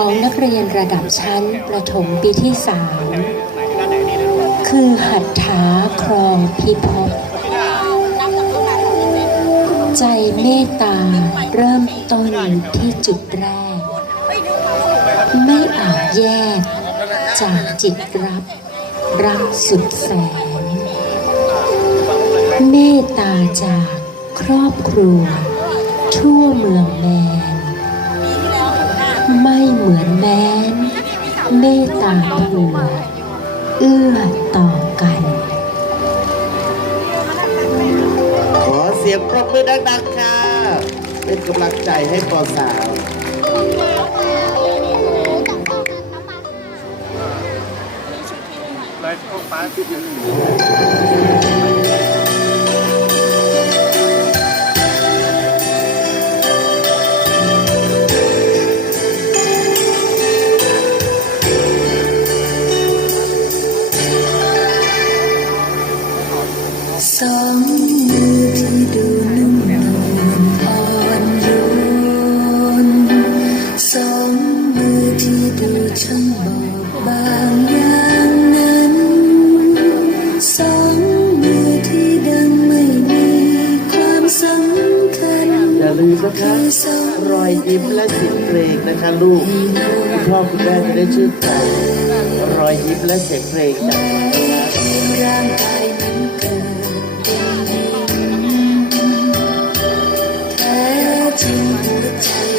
ของนักเรียนระดับชั้นประถมปีที่สามคือหัตถาครองพิภพใจเมตตาเริ่มต้นที่จุดแรก ไม่อาจแยกจากจิตรับ รักสุดแสน เมตตาจากครอบครัว ทั่วเมืองแมน ไม่เหมือนแม้นเมตตาเผื่อเอื้อต่อกัน ขอเสียงปรบมือดังๆค่ะ เป็นกำลังใจให้ปอสาวสอง ความสำคัญอย่าลืมนะคะรอยยิ้มและเสียงเพลงนะคะลูกคุณพ่อคุณแม่จะได้ชื่นใจรอยยิ้มและเสียงเพลงจากนะร่างกายนั้นเกิด จริ